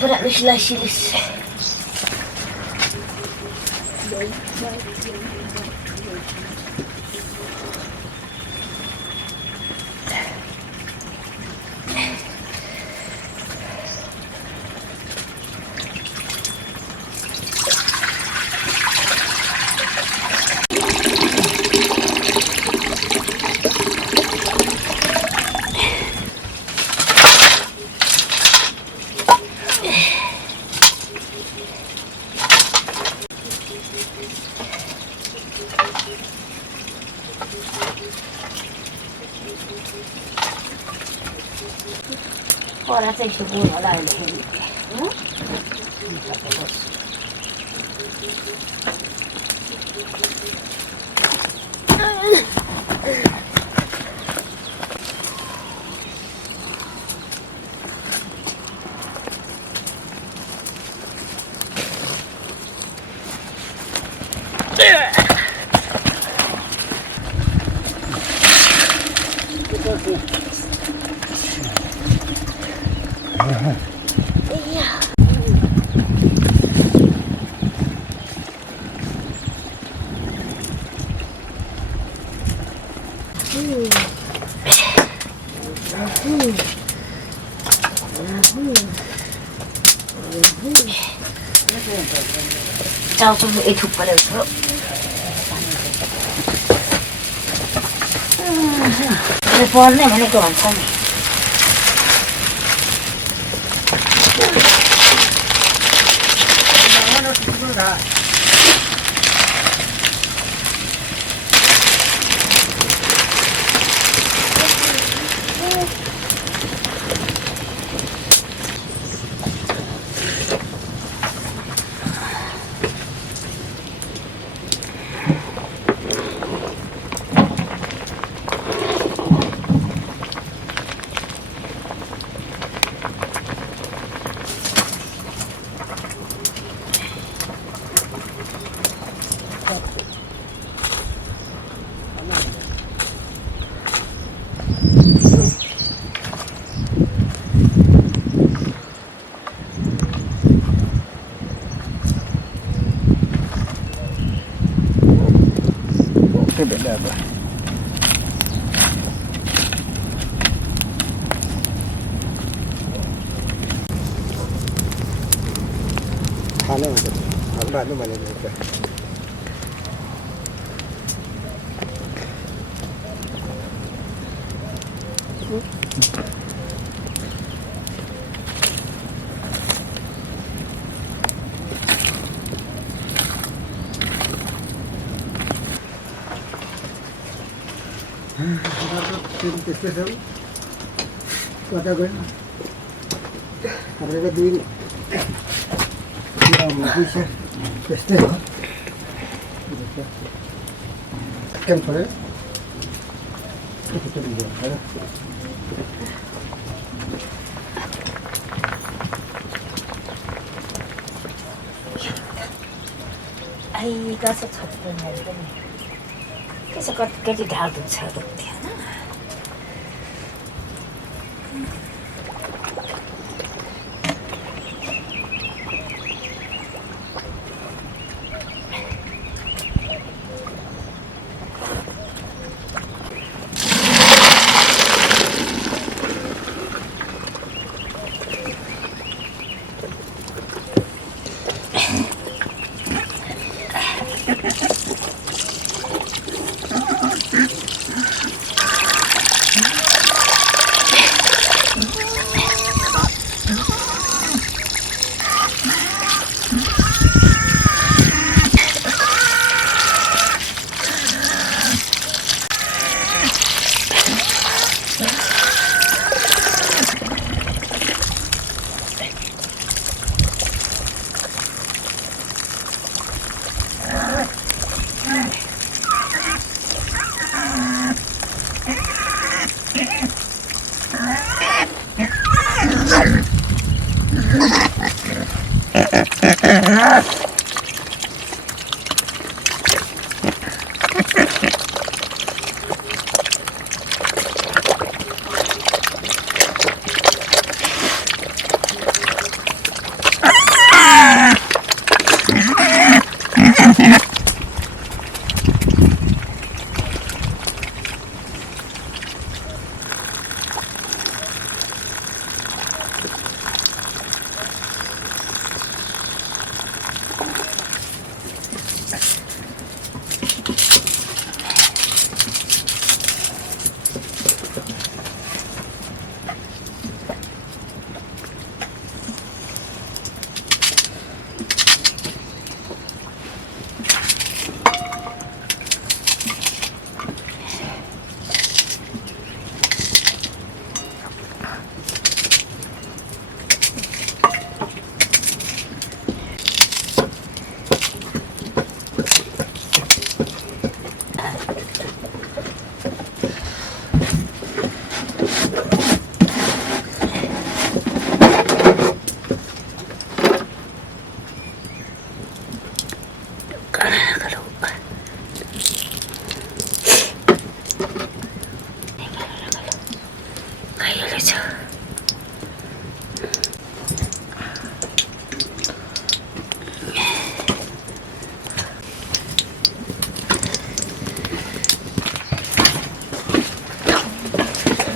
Berat silis. Ora sei sicuro dai lì. Chao cho ít thục vào đây thôi. Cái phone này mà nó còn không. Cái biển đẹp rồi. Bạn nó mà này kìa. Mereka di bisa pesta kan pada kita juga ada ai 가서 찾던 날이네. 그래서 거기까지 다 도착했대.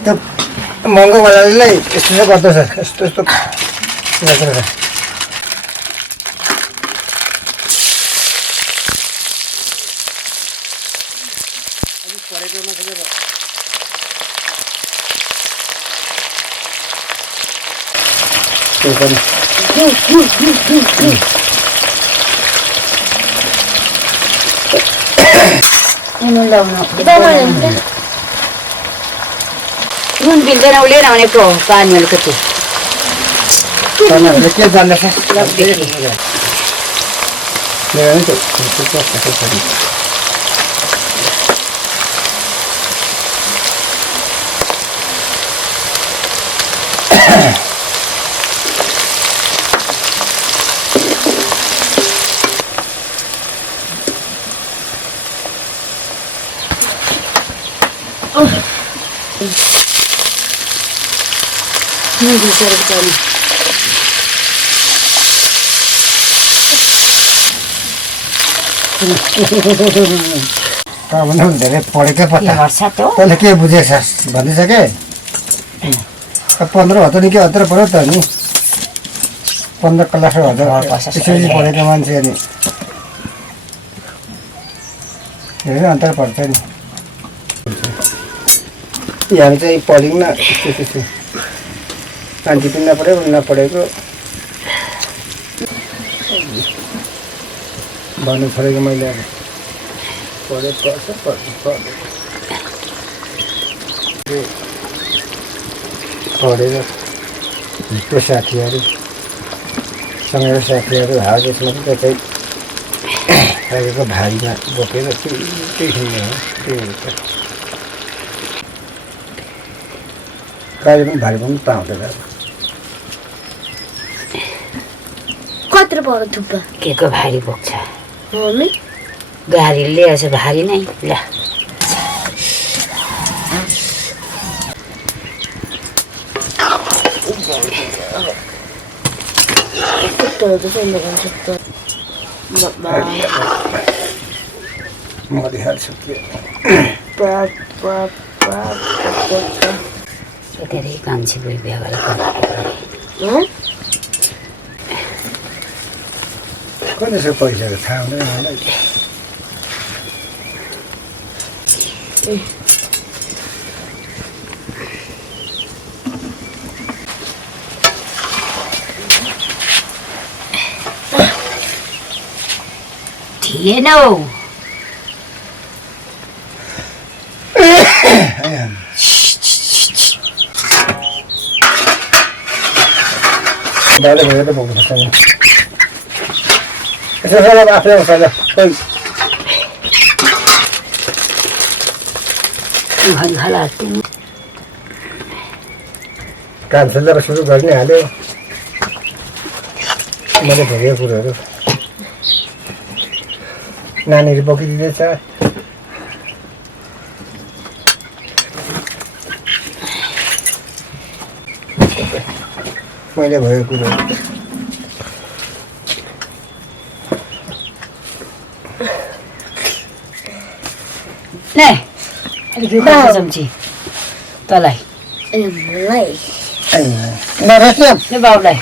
त्यो महँगो वालालाई यस्तो चाहिँ गर्दछ यस्तो यस्तो गर्दछ नुन पिल्दैन उसले नभनेको पानीहरू कति के जान्दछ धेरै पढेकै पत्ता तैँले के बुझेछस् भन्दैछ के 15 हो त नि के अत्र पऱ्यो त नि 15 क्लास हो त्यसरी पढेको मान्छे अनि धेरै अन्तर पर्छ नि यहाँ चाहिँ पढ्यौँ न त्यस्तो मान्छे पनि नपढेको नपढेको भन्नु छोडेको मैले अब पढेर हिजको साथीहरू सँगैको साथीहरू हार्देशमा चाहिँ कतै राखेको भारीमा बोकेर त्यही सुन्ने हो त्यही हुन्छ गाडी पनि भारी पनि पाउँदैन कत्रो पर्यो थुप्पा के को भारी बोक्छ मम्मी गाडी ल्याएछ भारी नै ल मरिहाल्छु के धेरै कान्छी बुढी बिहा गरेको कति छ पैसाको थाहा हुँदैन मलाई थिएन बाले भएर त बोक्नु सक्छ यसो सब आफ्नै उठाएर काम सुन्दा सुरु गर्ने हाल्यो मैले भोगेको कुरोहरू नानीहरू बोकिदिँदैछ मैले भएको कुरोहरू नै अलिक चम्ची तँलाई ल बाउलाई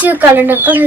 त्यो कालो नक्कल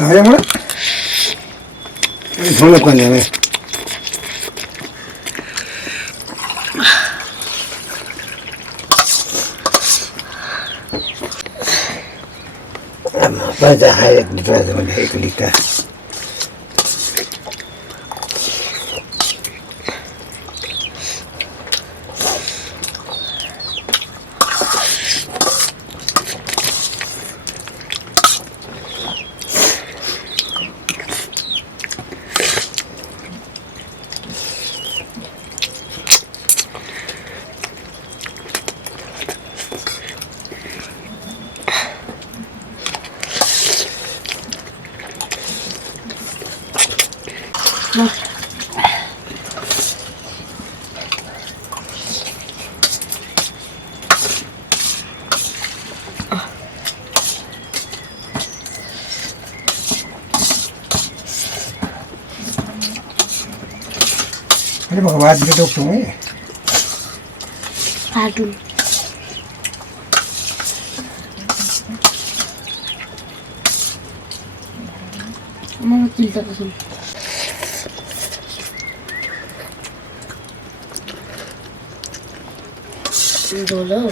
त्यामुळे ठेवलं पाणी आहे महत्वाचं आहे 1 लिटरचं म्हणजे 1 लिटर अरे बघा भात घेतो तुम्ही काढून मग चिलटापासून डोलं